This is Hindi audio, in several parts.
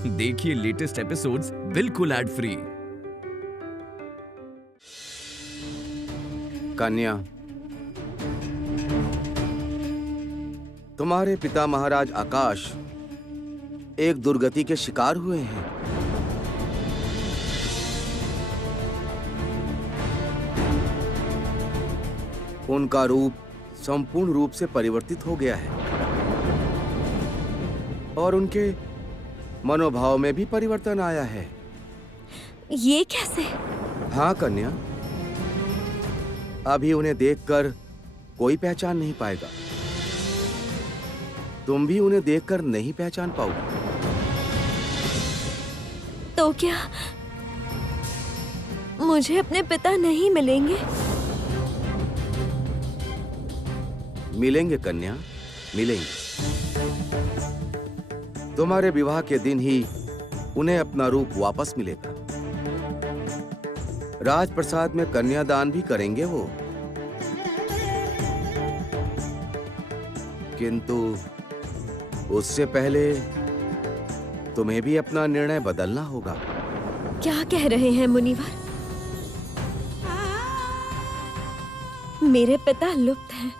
देखिए लेटेस्ट एपिसोड्स बिल्कुल एड फ्री। कन्या, तुम्हारे पिता महाराज आकाश एक दुर्गति के शिकार हुए हैं। उनका रूप संपूर्ण रूप से परिवर्तित हो गया है और उनके मनोभाव में भी परिवर्तन आया है। ये कैसे? हाँ कन्या, अभी उन्हें देखकर कोई पहचान नहीं पाएगा। तुम भी उन्हें देखकर नहीं पहचान पाओगे। तो क्या मुझे अपने पिता नहीं मिलेंगे? मिलेंगे कन्या, मिलेंगे। तुम्हारे विवाह के दिन ही उन्हें अपना रूप वापस मिलेगा। राजप्रसाद में कन्यादान भी करेंगे वो। किंतु उससे पहले तुम्हें भी अपना निर्णय बदलना होगा। क्या कह रहे हैं मुनिवर? मेरे पिता लुप्त हैं,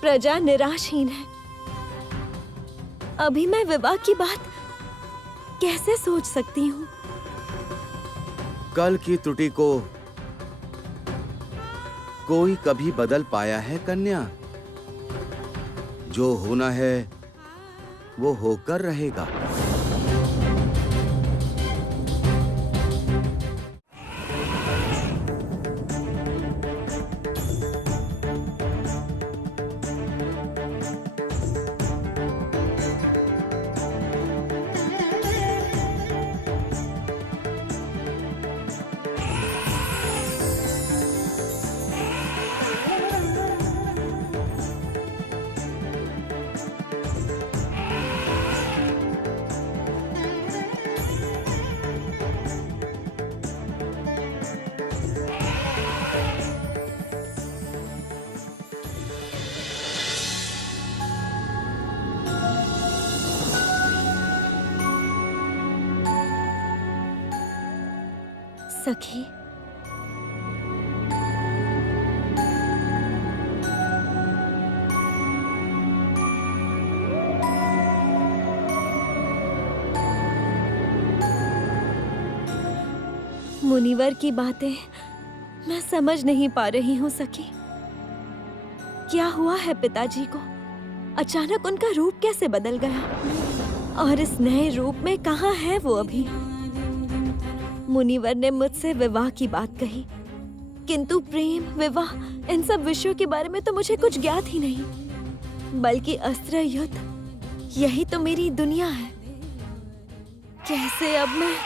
प्रजा निराशहीन है। अभी मैं विवाह की बात कैसे सोच सकती हूँ? कल की त्रुटि को कोई कभी बदल पाया है कन्या? जो होना है वो होकर रहेगा। सखी, मुनिवर की बातें मैं समझ नहीं पा रही हूँ सखी। क्या हुआ है पिताजी को? अचानक उनका रूप कैसे बदल गया? और इस नए रूप में कहाँ है वो अभी? मुनिवर ने मुझसे विवाह की बात कही, किंतु प्रेम, विवाह, इन सब विषयों के बारे में तो मुझे कुछ ज्ञात ही नहीं। बल्कि अस्त्र युद्ध, यही तो मेरी दुनिया है। कैसे अब मैं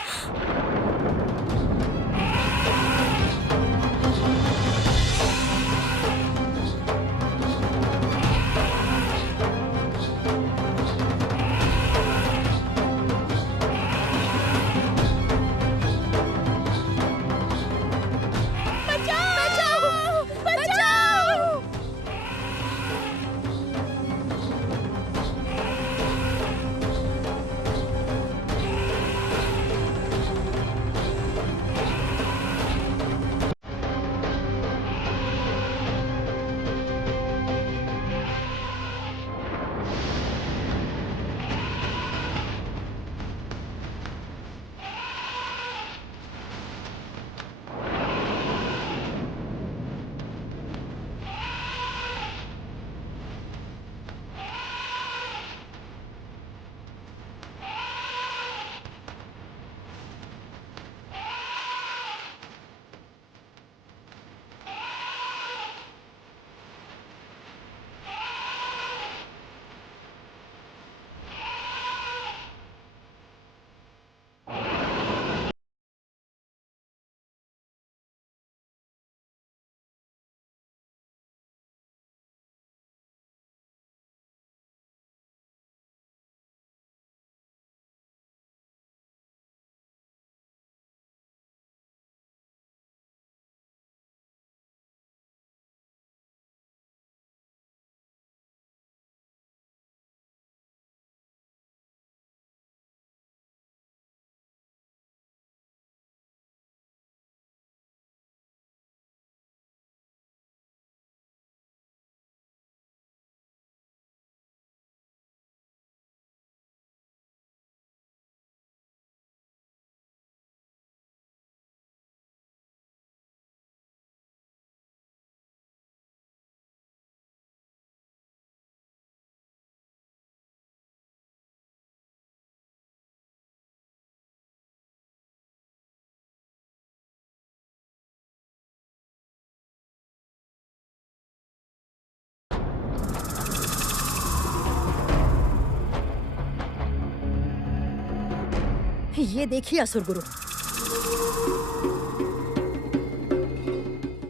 ये देखिए असुर गुरु,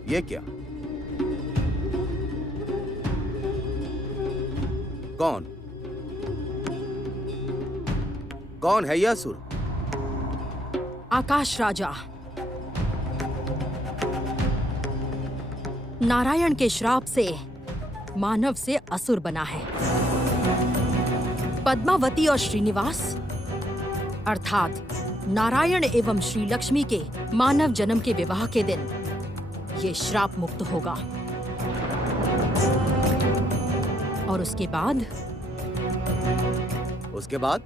ये क्या? कौन कौन है यह असुर? आकाश राजा नारायण के श्राप से मानव से असुर बना है। पद्मावती और श्रीनिवास अर्थात नारायण एवं श्री लक्ष्मी के मानव जन्म के विवाह के दिन ये श्राप मुक्त होगा और उसके बाद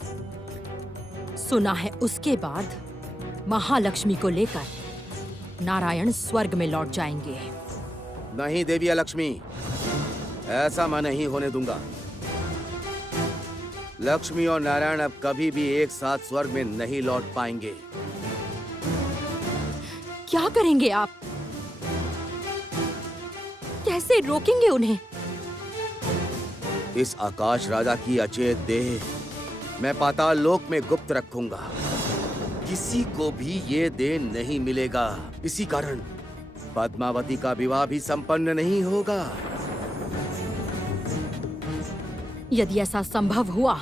सुना है उसके बाद महालक्ष्मी को लेकर नारायण स्वर्ग में लौट जाएंगे। नहीं देवी लक्ष्मी, ऐसा मैं नहीं होने दूंगा। लक्ष्मी और नारायण अब कभी भी एक साथ स्वर्ग में नहीं लौट पाएंगे। क्या करेंगे आप? कैसे रोकेंगे उन्हें? इस आकाश राजा की अचेत देह मैं पाताल लोक में गुप्त रखूंगा। किसी को भी ये देह नहीं मिलेगा। इसी कारण पद्मावती का विवाह भी संपन्न नहीं होगा। यदि ऐसा संभव हुआ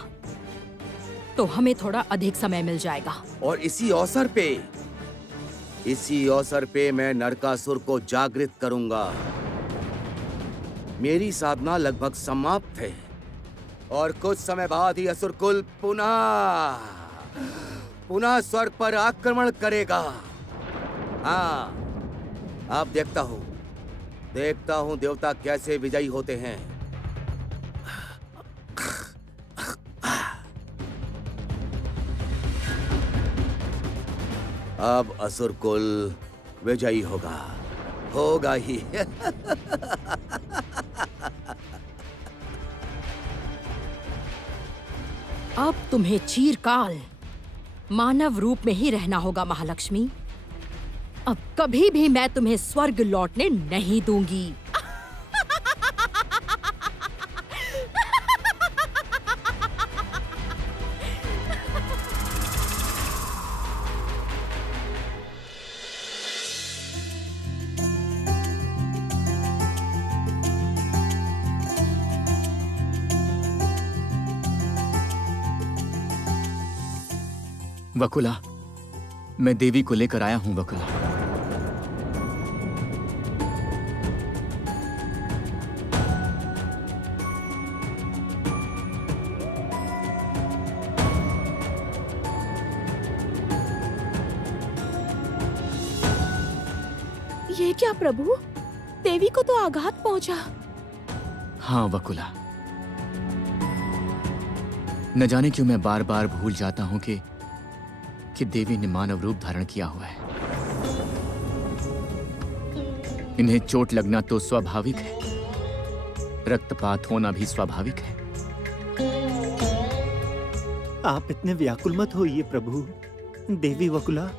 तो हमें थोड़ा अधिक समय मिल जाएगा। और इसी अवसर पे मैं नरकासुर को जागृत करूंगा। मेरी साधना लगभग समाप्त है और कुछ समय बाद ही असुर कुल पुनः स्वर्ग पर आक्रमण करेगा। हाँ, अब देखता हूँ देवता कैसे विजयी होते हैं। अब असुर कुल विजयी होगा ही। अब तुम्हें चिरकाल मानव रूप में ही रहना होगा महालक्ष्मी। अब कभी भी मैं तुम्हें स्वर्ग लौटने नहीं दूंगी। वकुला, मैं देवी को लेकर आया हूं वकुला। ये क्या प्रभु? देवी को तो आघात पहुंचा। हाँ वकुला, न जाने क्यों मैं बार बार भूल जाता हूं कि देवी ने मानव रूप धारण किया हुआ है। इन्हें चोट लगना तो स्वाभाविक है, रक्तपात होना भी स्वाभाविक है। आप इतने व्याकुल मत होइए प्रभु। देवी वकुला,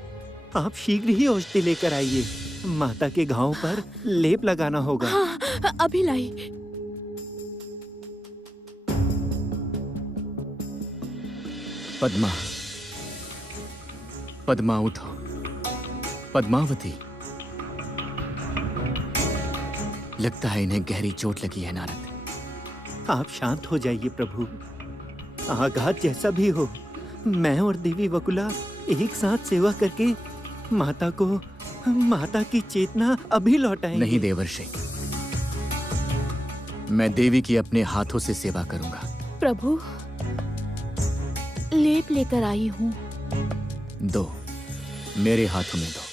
आप शीघ्र ही औषधि लेकर आइए। माता के घाव पर लेप लगाना होगा। हाँ, अभी लाई। पद्मा उठो। पद्मावती, लगता है इन्हें गहरी चोट लगी है नारद। आप शांत हो जाइए प्रभु। आघात जैसा भी हो, मैं और देवी वकुला एक साथ सेवा करके माता की चेतना अभी लौटाएंगे। नहीं देवर्षि, मैं देवी की अपने हाथों से सेवा करूंगा। प्रभु, लेप लेकर आई हूँ। दो, मेरे हाथों में दो।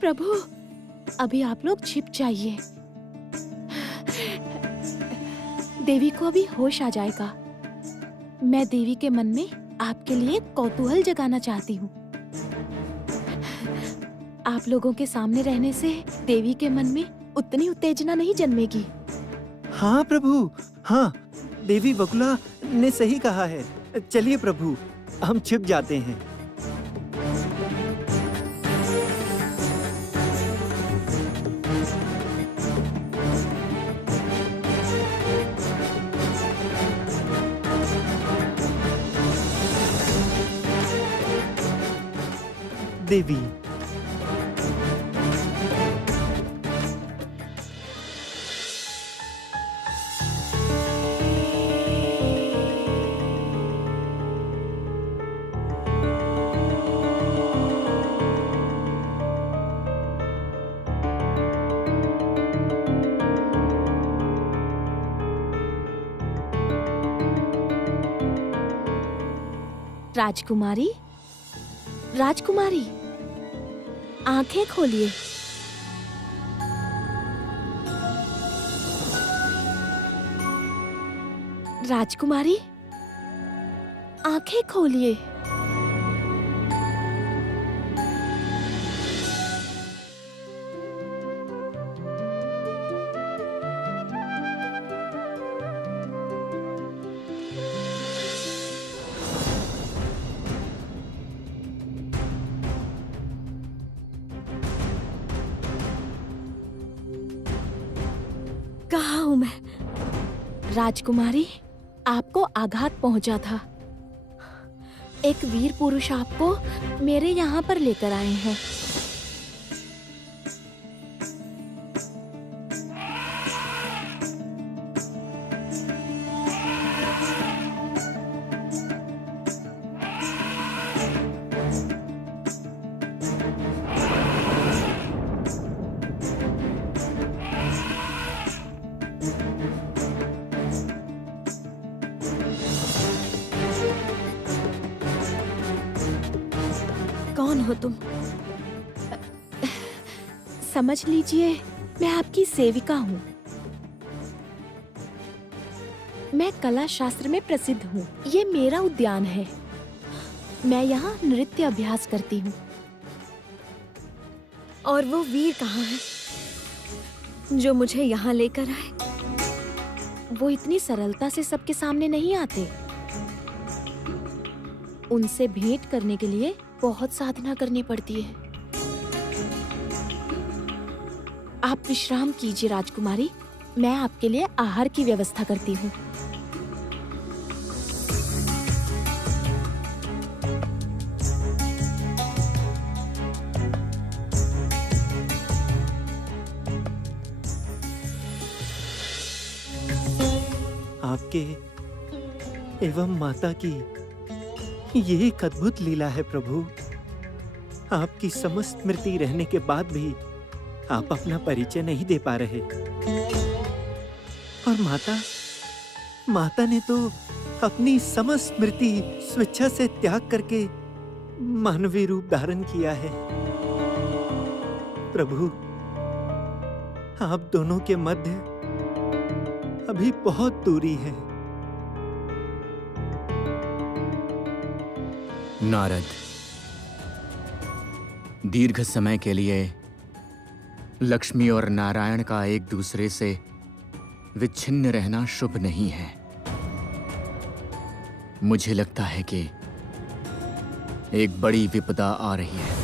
प्रभु, अभी आप लोग छिप जाइए। देवी को अभी होश आ जाएगा। मैं देवी के मन में आपके लिए कौतूहल जगाना चाहती हूँ। आप लोगों के सामने रहने से देवी के मन में उतनी उत्तेजना नहीं जन्मेगी। हाँ प्रभु, हाँ, देवी वकुला ने सही कहा है। चलिए प्रभु, हम छिप जाते हैं। देवी, राजकुमारी, राजकुमारी, आंखें खोलिए। राजकुमारी, आंखें खोलिए। कहाँ हूँ मैं? राजकुमारी, आपको आघात पहुंचा था। एक वीर पुरुष आपको मेरे यहाँ पर लेकर आए हैं। कौन हो तुम? समझ लीजिए, मैं आपकी सेविका हूँ। मैं कला शास्त्र में प्रसिद्ध हूँ। ये मेरा उद्यान है। मैं यहाँ नृत्य अभ्यास करती हूँ। और वो वीर कहाँ है जो मुझे यहाँ लेकर आए? वो इतनी सरलता से सबके सामने नहीं आते। उनसे भेंट करने के लिए बहुत साधना करनी पड़ती है। आप विश्राम कीजिए राजकुमारी, मैं आपके लिए आहार की व्यवस्था करती हूँ। आपके एवं माता की ये एक अद्भुत लीला है प्रभु। आपकी समस्त स्मृति रहने के बाद भी आप अपना परिचय नहीं दे पा रहे। और माता ने तो अपनी समस्त स्मृति स्वेच्छा से त्याग करके मानवीय रूप धारण किया है। प्रभु, आप दोनों के मध्य अभी बहुत दूरी है। नारद, दीर्घ समय के लिए लक्ष्मी और नारायण का एक दूसरे से विच्छिन्न रहना शुभ नहीं है। मुझे लगता है कि एक बड़ी विपदा आ रही है।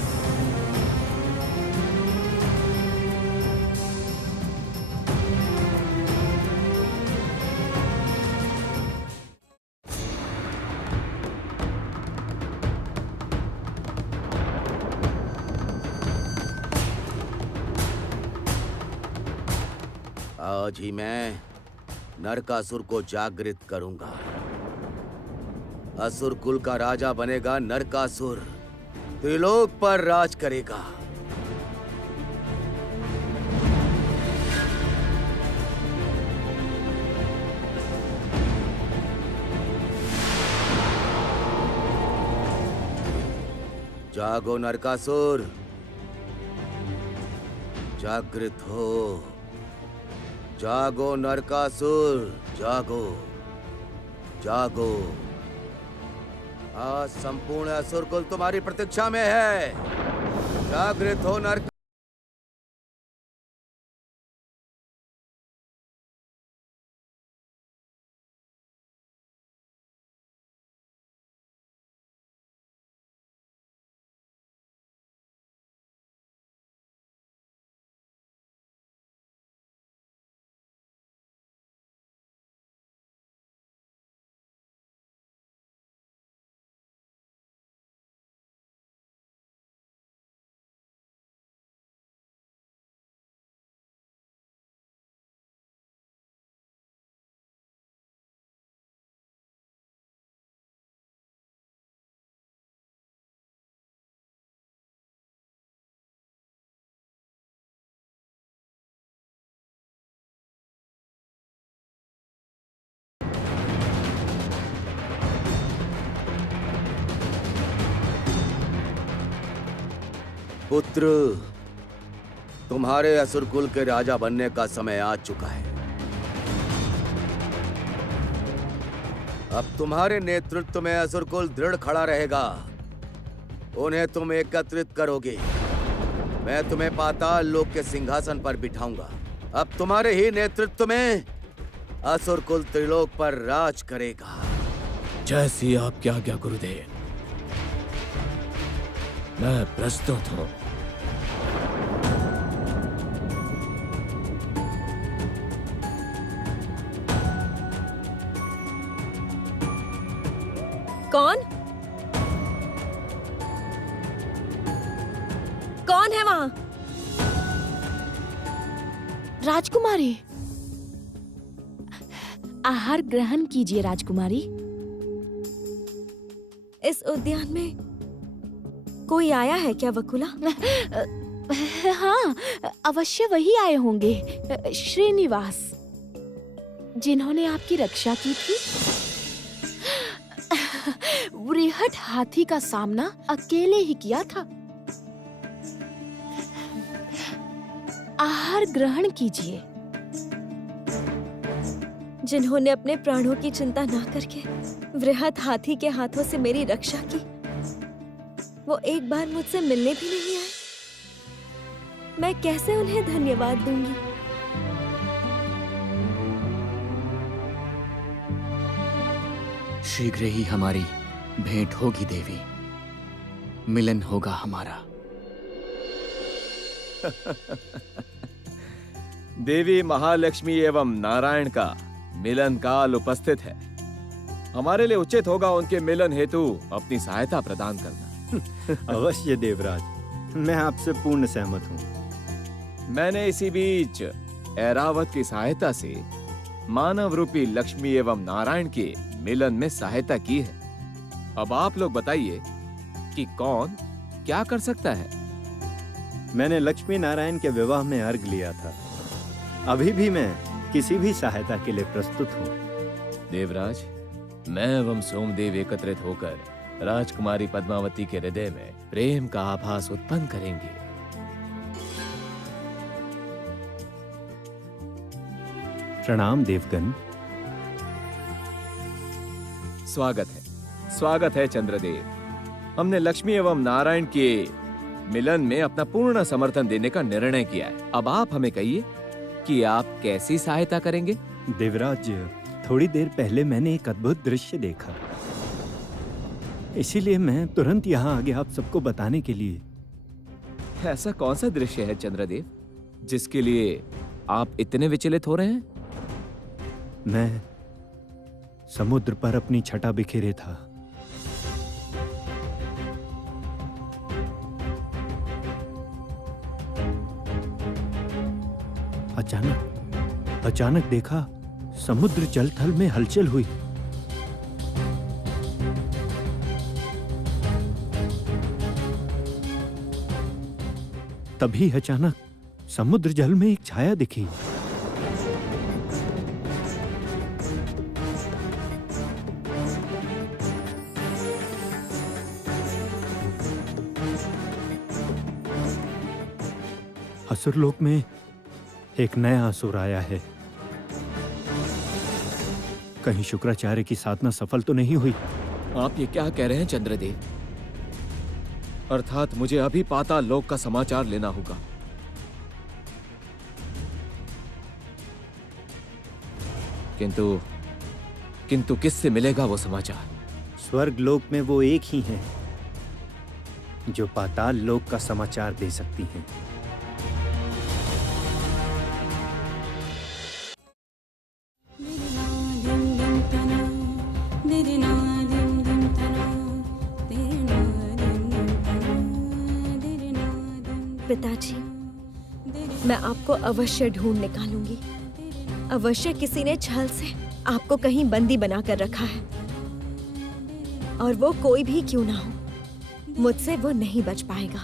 आज ही मैं नरकासुर को जागृत करूंगा। असुर कुल का राजा बनेगा नरकासुर, त्रिलोक पर राज करेगा। जागो नरकासुर, जागृत हो। जागो नरकासुर, जागो, जागो। आज संपूर्ण असुर कुल तुम्हारी प्रतीक्षा में है। जागृत हो नरक पुत्र, तुम्हारे असुरकुल के राजा बनने का समय आ चुका है। अब तुम्हारे नेतृत्व में असुरकुल दृढ़ खड़ा रहेगा। उन्हें तुम एकत्रित करोगे। मैं तुम्हें पाताल लोक के सिंहासन पर बिठाऊंगा। अब तुम्हारे ही नेतृत्व में असुरकुल त्रिलोक पर राज करेगा। जैसी आपकी आज्ञा गुरुदेव। मैं प्रस्तुत हूं। कौन? कौन है वहां? राजकुमारी, आहार ग्रहण कीजिए राजकुमारी। इस उद्यान में कोई आया है क्या वकुला? हाँ, अवश्य वही आए होंगे, श्रीनिवास, जिन्होंने आपकी रक्षा की थी। बृहद हाथी का सामना अकेले ही किया था। आहार ग्रहण कीजिए। जिन्होंने अपने प्राणों की चिंता ना करके वृहद हाथी के हाथों से मेरी रक्षा की, वो एक बार मुझसे मिलने भी नहीं आए। मैं कैसे उन्हें धन्यवाद दूंगी? शीघ्र ही हमारी भेंट होगी देवी, मिलन होगा हमारा। देवी महालक्ष्मी एवं नारायण का मिलन काल उपस्थित है। हमारे लिए उचित होगा उनके मिलन हेतु अपनी सहायता प्रदान करना। अवश्य देवराज, मैं आपसे पूर्ण सहमत हूँ। मैंने इसी बीच ऐरावत की सहायता से मानव रूपी लक्ष्मी एवं नारायण के मिलन में सहायता की है। अब आप लोग बताइए कि कौन क्या कर सकता है। मैंने लक्ष्मी नारायण के विवाह में अर्घ लिया था। अभी भी मैं किसी भी सहायता के लिए प्रस्तुत हूँ। देवराज, मैं एवं सोमदेव एकत्रित होकर राजकुमारी पद्मावती के हृदय में प्रेम का आभास उत्पन्न करेंगे। प्रणाम देवगण। स्वागत है चंद्रदेव। हमने लक्ष्मी एवं नारायण के मिलन में अपना पूर्ण समर्थन देने का निर्णय किया है। अब आप हमें कहिए कि आप कैसी सहायता करेंगे। देवराज, थोड़ी देर पहले मैंने एक अद्भुत दृश्य देखा, इसीलिए मैं तुरंत यहाँ आ गया आप सबको बताने के लिए। ऐसा कौन सा दृश्य है चंद्रदेव, जिसके लिए आप इतने विचलित हो रहे हैं? मैं समुद्र पर अपनी छटा बिखेरे था। अचानक देखा समुद्र जलथल में हलचल हुई। तभी अचानक समुद्र जल में एक छाया दिखी। असुरलोक में एक नया असुर आया है। कहीं शुक्राचार्य की साधना सफल तो नहीं हुई? आप ये क्या कह रहे हैं चंद्रदेव? अर्थात मुझे अभी पाताल लोक का समाचार लेना होगा। किंतु किससे मिलेगा वो समाचार? स्वर्ग लोक में वो एक ही हैं जो पाताल लोक का समाचार दे सकती हैं। पिताजी, मैं आपको अवश्य ढूंढ निकालूंगी। अवश्य किसी ने छल से आपको कहीं बंदी बनाकर रखा है, और वो कोई भी क्यों ना हो, मुझसे वो नहीं बच पाएगा।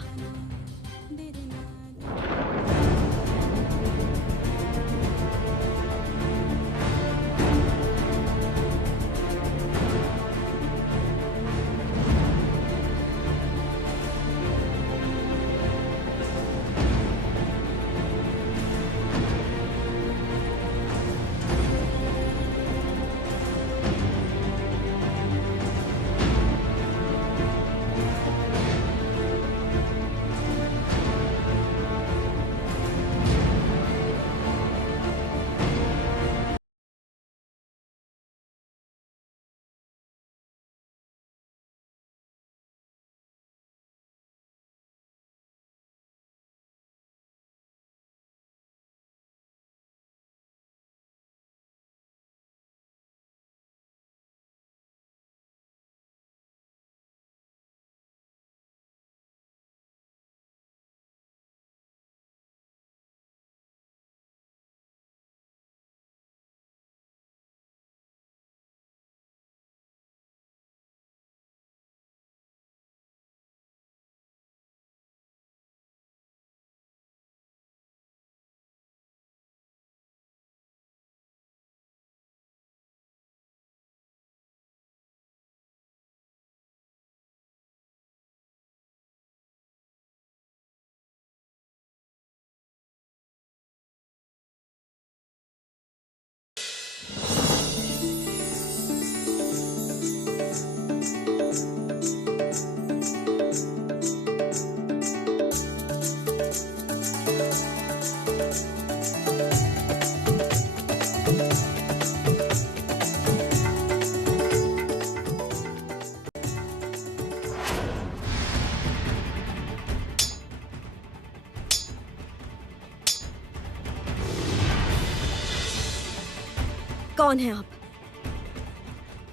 कौन है आप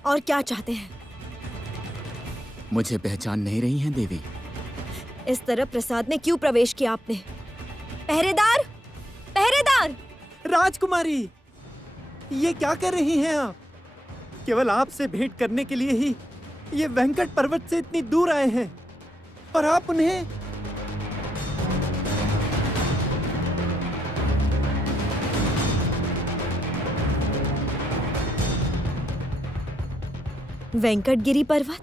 और क्या चाहते हैं? मुझे पहचान नहीं रही हैं देवी? इस तरह प्रसाद में क्यों प्रवेश किया आपने? पहरेदार, पहरेदार! राजकुमारी, ये क्या कर रही हैं आप? केवल आपसे भेंट करने के लिए ही ये वेंकट पर्वत से इतनी दूर आए हैं और आप उन्हें वेंकटगिरी पर्वत?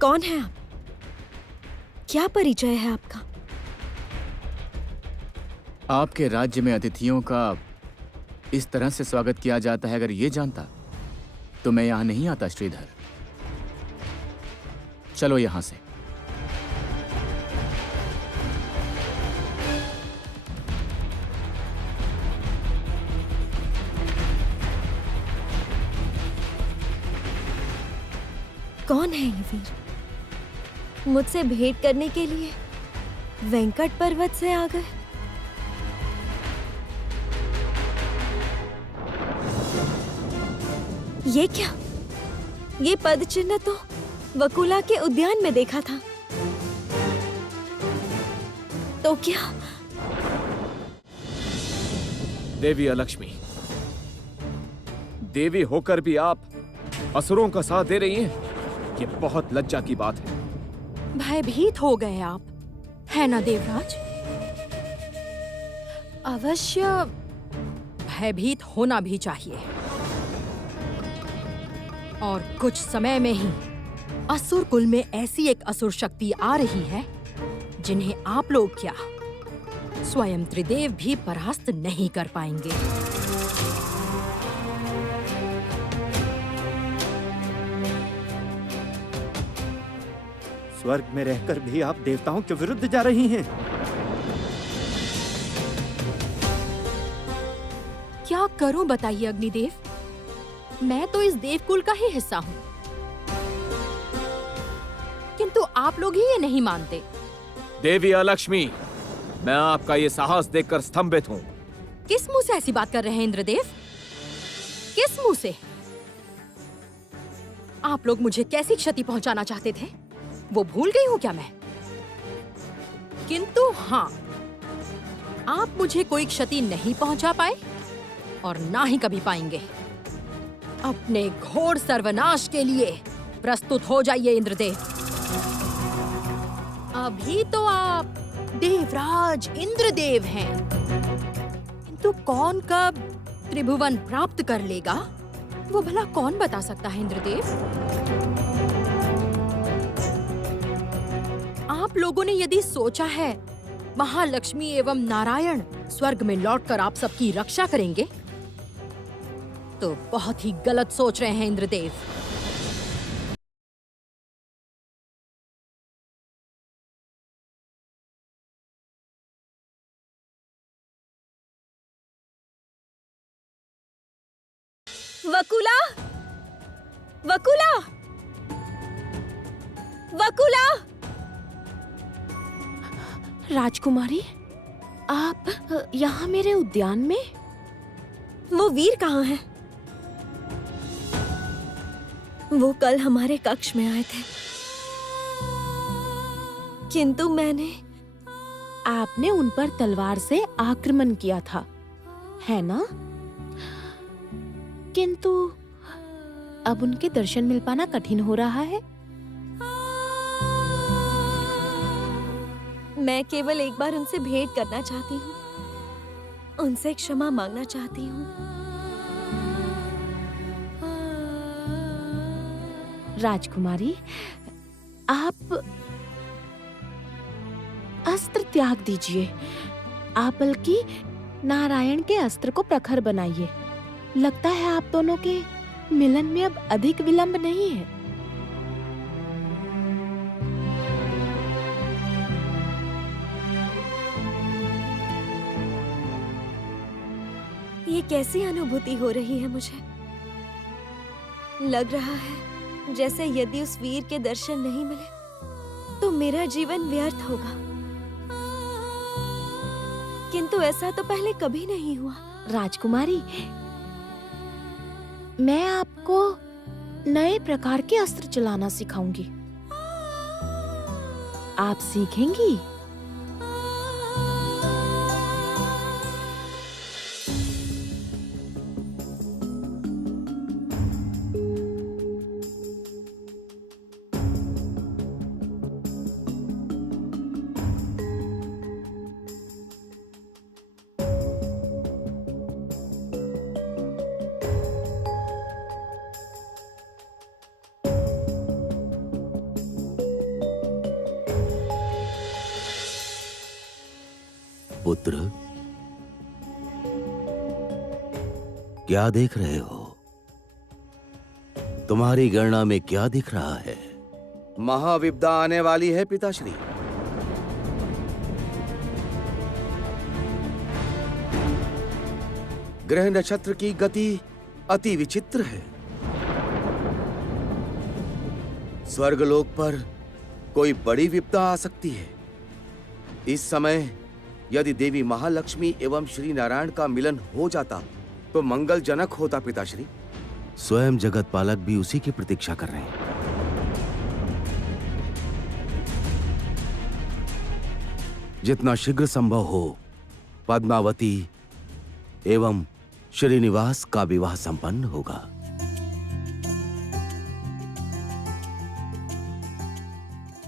कौन है आप? क्या परिचय है आपका? आपके राज्य में अतिथियों का इस तरह से स्वागत किया जाता है, अगर ये जानता तो मैं यहां नहीं आता श्रीधर। चलो यहां से। कौन है ये वीर? मुझसे भेंट करने के लिए वेंकट पर्वत से आ गए। ये क्या? ये पद चिन्ह तो वकुला के उद्यान में देखा था। तो क्या देवी अलक्ष्मी, देवी होकर भी आप असुरों का साथ दे रही हैं? ये बहुत लज्जा की बात है। भयभीत हो गए आप, है ना देवराज? अवश्य भयभीत होना भी चाहिए। और कुछ समय में ही असुर कुल में ऐसी एक असुर शक्ति आ रही है जिन्हें आप लोग क्या, स्वयं त्रिदेव भी परास्त नहीं कर पाएंगे। स्वर्ग में रहकर भी आप देवताओं के विरुद्ध जा रही हैं। क्या करूं बताइए अग्निदेव? मैं तो इस देवकुल का ही हिस्सा हूं, किंतु आप लोग ही ये नहीं मानते। देवी अलक्ष्मी, मैं आपका ये साहस देखकर स्तंभित हूँ। किस मुंह से ऐसी बात कर रहे हैं इंद्रदेव? किस मुंह से? आप लोग मुझे कैसी क्षति पहुंचाना चाहते थे वो भूल गई हूं क्या मैं? किंतु हाँ, आप मुझे कोई क्षति नहीं पहुंचा पाए और ना ही कभी पाएंगे। अपने घोर सर्वनाश के लिए प्रस्तुत हो जाइए इंद्रदेव। अभी तो आप देवराज इंद्रदेव हैं, किंतु कौन कब त्रिभुवन प्राप्त कर लेगा वो भला कौन बता सकता है इंद्रदेव? आप लोगों ने यदि सोचा है महालक्ष्मी एवं नारायण स्वर्ग में लौटकर आप सबकी रक्षा करेंगे तो बहुत ही गलत सोच रहे हैं इंद्रदेव। वकुला! वकुला! वकुला! राजकुमारी, आप यहाँ मेरे उद्यान में? वो वीर कहाँ है? वो कल हमारे कक्ष में आए थे, किंतु मैंने आपने उन पर तलवार से आक्रमण किया था, है ना? किंतु अब उनके दर्शन मिल पाना कठिन हो रहा है। मैं केवल एक बार उनसे भेंट करना चाहती हूँ, उनसे क्षमा मांगना चाहती हूँ। राजकुमारी, आप अस्त्र त्याग दीजिए। आप बल्कि नारायण के अस्त्र को प्रखर बनाइए। लगता है आप दोनों के मिलन में अब अधिक विलंब नहीं है। ये कैसी अनुभूति हो रही है मुझे। लग रहा है जैसे यदि उस वीर के दर्शन नहीं मिले तो मेरा जीवन व्यर्थ होगा। किंतु ऐसा तो पहले कभी नहीं हुआ। राजकुमारी, मैं आपको नए प्रकार के अस्त्र चलाना सिखाऊंगी। आप सीखेंगी? पुत्र, क्या देख रहे हो? तुम्हारी गणना में क्या दिख रहा है? महाविपदा आने वाली है पिताश्री। ग्रह नक्षत्र की गति अति विचित्र है। स्वर्गलोक पर कोई बड़ी विपदा आ सकती है। इस समय यदि देवी महालक्ष्मी एवं श्री नारायण का मिलन हो जाता तो मंगलजनक होता पिताश्री। स्वयं जगत पालक भी उसी की प्रतीक्षा कर रहे हैं। जितना शीघ्र संभव हो पद्मावती एवं श्रीनिवास का विवाह संपन्न होगा।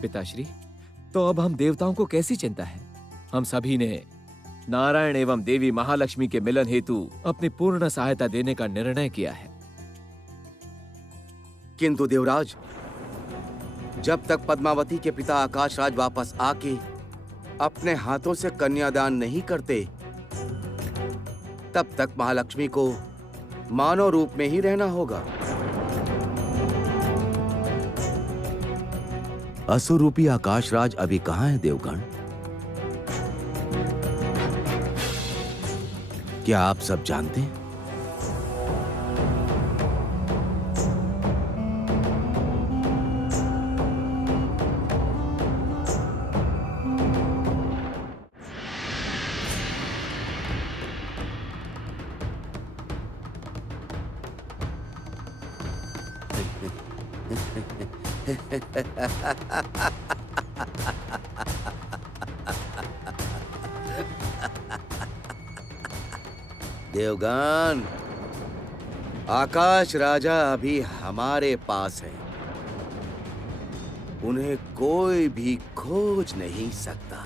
पिताश्री, तो अब हम देवताओं को कैसी चिंता है? हम सभी ने नारायण एवं देवी महालक्ष्मी के मिलन हेतु अपनी पूर्ण सहायता देने का निर्णय किया है। किंतु देवराज, जब तक पद्मावती के पिता आकाश राज वापस आके अपने हाथों से कन्यादान नहीं करते तब तक महालक्ष्मी को मानव रूप में ही रहना होगा। असुर रूपी आकाश राज अभी कहां है देवगण? क्या आप सब जानते हैं? देवगण, आकाश राजा अभी हमारे पास है। उन्हें कोई भी खोज नहीं सकता।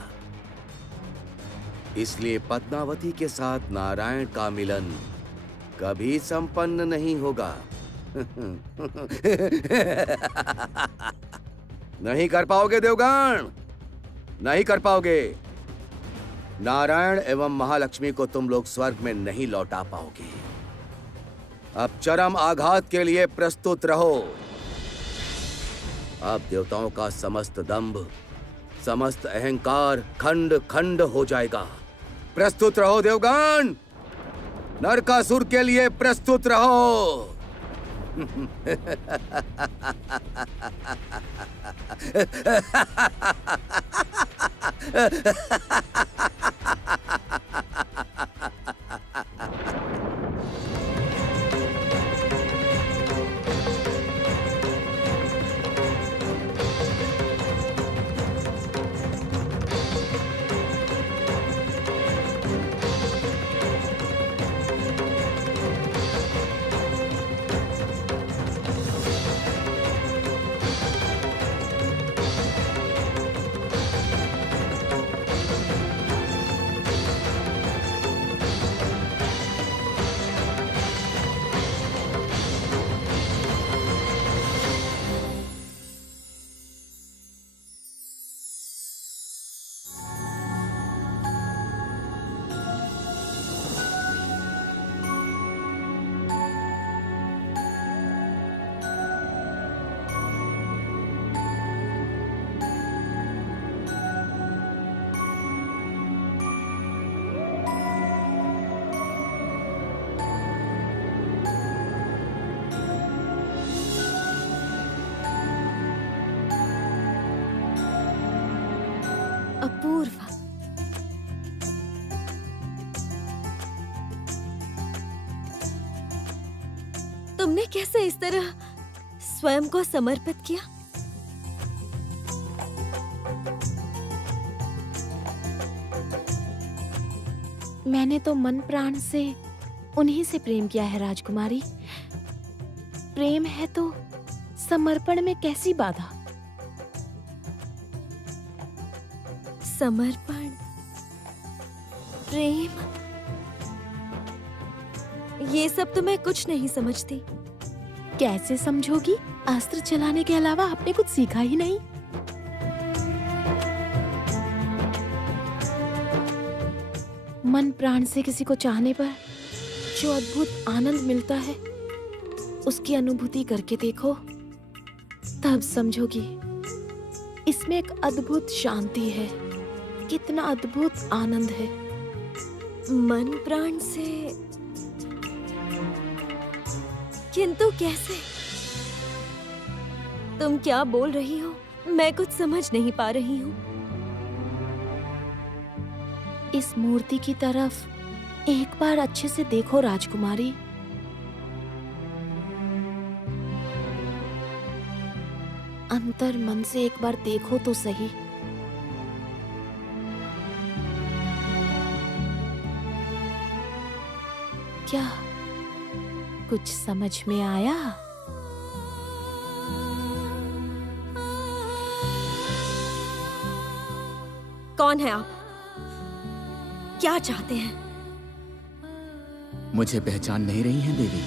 इसलिए पद्मावती के साथ नारायण का मिलन कभी संपन्न नहीं होगा। नहीं कर पाओगे देवगण, नहीं कर पाओगे। नारायण एवं महालक्ष्मी को तुम लोग स्वर्ग में नहीं लौटा पाओगे। अब चरम आघात के लिए प्रस्तुत रहो। अब देवताओं का समस्त दंभ, समस्त अहंकार खंड खंड हो जाएगा। प्रस्तुत रहो देवगण, नरकासुर के लिए प्रस्तुत रहो। अपूर्व। तुमने कैसे इस तरह स्वयं को समर्पित किया? मैंने तो मन प्राण से उन्हीं से प्रेम किया है राजकुमारी। प्रेम है तो समर्पण में कैसी बाधा? समर्पण, प्रेम, ये सब तो मैं कुछ नहीं समझती। कैसे समझोगी? अस्त्र चलाने के अलावा आपने कुछ सीखा ही नहीं। मन प्राण से किसी को चाहने पर जो अद्भुत आनंद मिलता है, उसकी अनुभूति करके देखो, तब समझोगी। इसमें एक अद्भुत शांति है, कितना अद्भुत आनंद है। मन प्राण से, किंतु कैसे? तुम क्या बोल रही हो? मैं कुछ समझ नहीं पा रही हूँ। इस मूर्ति की तरफ एक बार अच्छे से देखो राजकुमारी। अंतर मन से एक बार देखो तो सही। क्या कुछ समझ में आया? कौन है आप? क्या चाहते हैं? मुझे पहचान नहीं रही हैं देवी?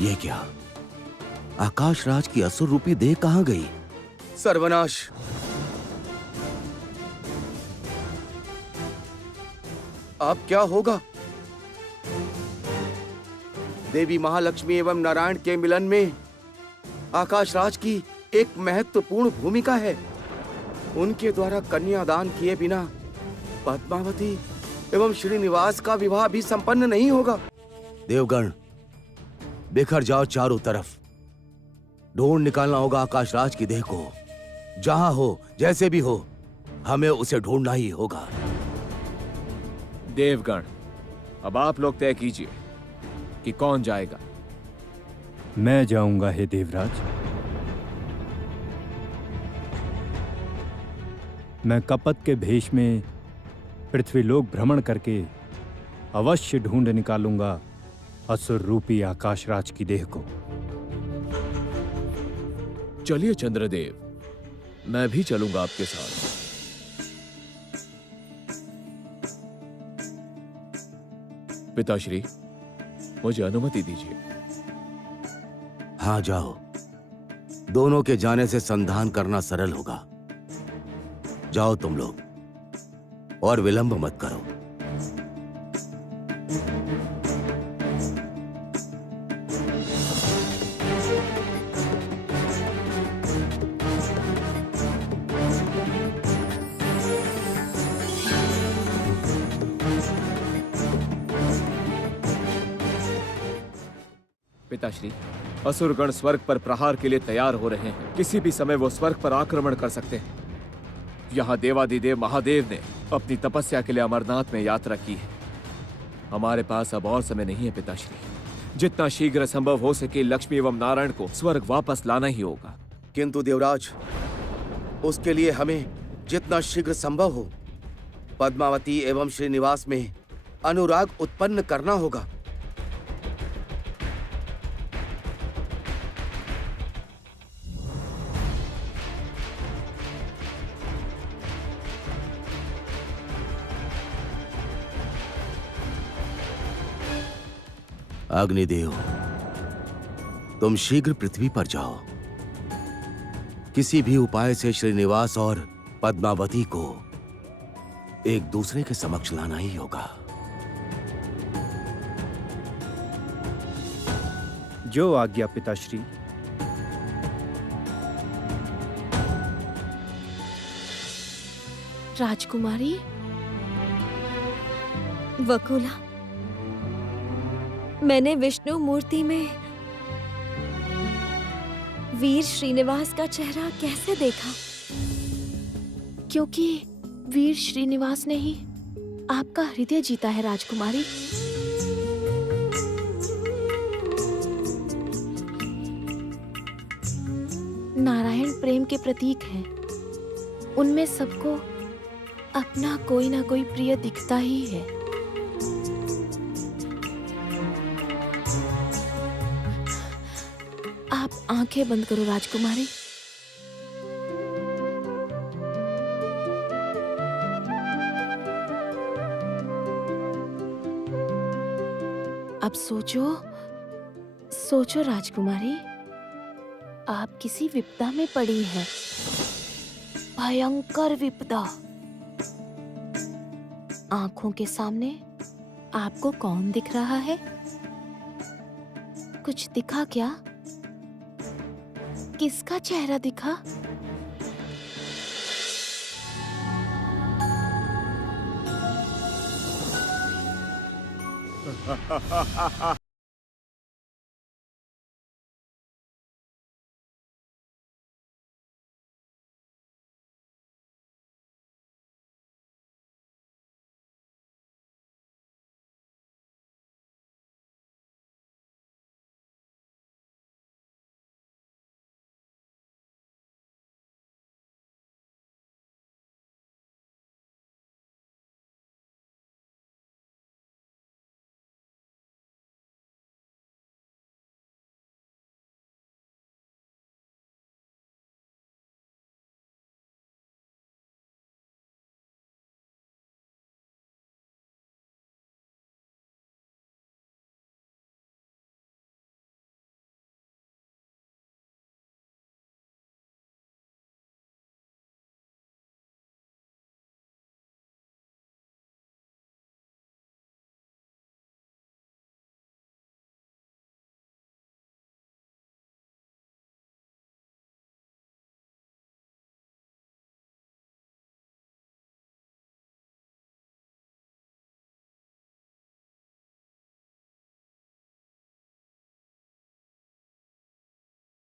ये क्या? आकाश राज की असुर रूपी देह कहां गई? सर्वनाश! अब क्या होगा? देवी महालक्ष्मी एवं नारायण के मिलन में आकाश राज की एक महत्वपूर्ण भूमिका है। उनके द्वारा कन्यादान किए बिना पद्मावती एवं श्रीनिवास का विवाह भी संपन्न नहीं होगा। देवगण, बिखर जाओ चारों तरफ। ढूंढ निकालना होगा आकाश राज की देह को। जहां हो, जैसे भी हो, हमें उसे ढूंढना ही होगा। देवगण, अब आप लोग तय कीजिए कि कौन जाएगा। मैं जाऊंगा हे देवराज। मैं कपट के भेष में पृथ्वीलोक भ्रमण करके अवश्य ढूंढ निकालूंगा असुर रूपी आकाशराज की देह को। चलिए चंद्रदेव, मैं भी चलूंगा आपके साथ। पिताश्री, मुझे अनुमति दीजिए। हाँ, जाओ। दोनों के जाने से संधान करना सरल होगा। जाओ तुम लोग, और विलंब मत करो। पिताश्री, असुरगण स्वर्ग पर प्रहार के लिए तैयार हो रहे हैं। किसी भी समय वो स्वर्ग पर आक्रमण कर सकते हैं। यहाँ देवादिदेव महादेव ने अपनी तपस्या के लिए अमरनाथ में यात्रा की है। हमारे पास अब और समय नहीं है पिताश्री। जितना शीघ्र संभव हो सके लक्ष्मी एवं नारायण को स्वर्ग वापस लाना ही होगा। किंतु देवराज, उसके लिए हमें जितना शीघ्र संभव हो पद्मावती एवं श्रीनिवास में अनुराग उत्पन्न करना होगा। अग्निदेव, तुम शीघ्र पृथ्वी पर जाओ। किसी भी उपाय से श्रीनिवास और पद्मावती को एक दूसरे के समक्ष लाना ही होगा। जो आज्ञा पिताश्री। राजकुमारी, वकुला, मैंने विष्णु मूर्ति में वीर श्रीनिवास का चेहरा कैसे देखा? क्योंकि वीर श्रीनिवास ने ही आपका हृदय जीता है राजकुमारी। नारायण प्रेम के प्रतीक हैं। उनमें सबको अपना कोई ना कोई प्रिय दिखता ही है। आप आंखें बंद करो राजकुमारी। अब सोचो, सोचो राजकुमारी, आप किसी विपदा में पड़ी हैं, भयंकर विपदा। आंखों के सामने आपको कौन दिख रहा है? कुछ दिखा क्या? किसका चेहरा दिखा?